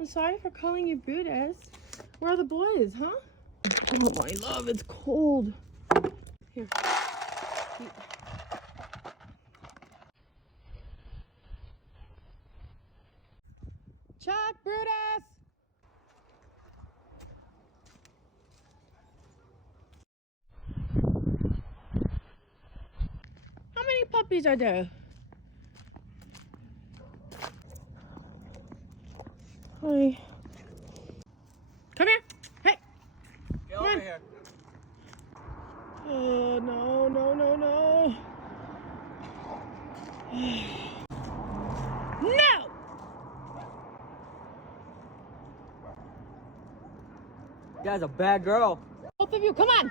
I'm sorry for calling you Brutus. Where are the boys, huh? Oh my love, it's cold. Here. Chuck, Brutus! How many puppies are there? Hi. Come here. Hey. Get over here. Oh, no, no, no, no. No! You guys a bad girl. Both of you, come on.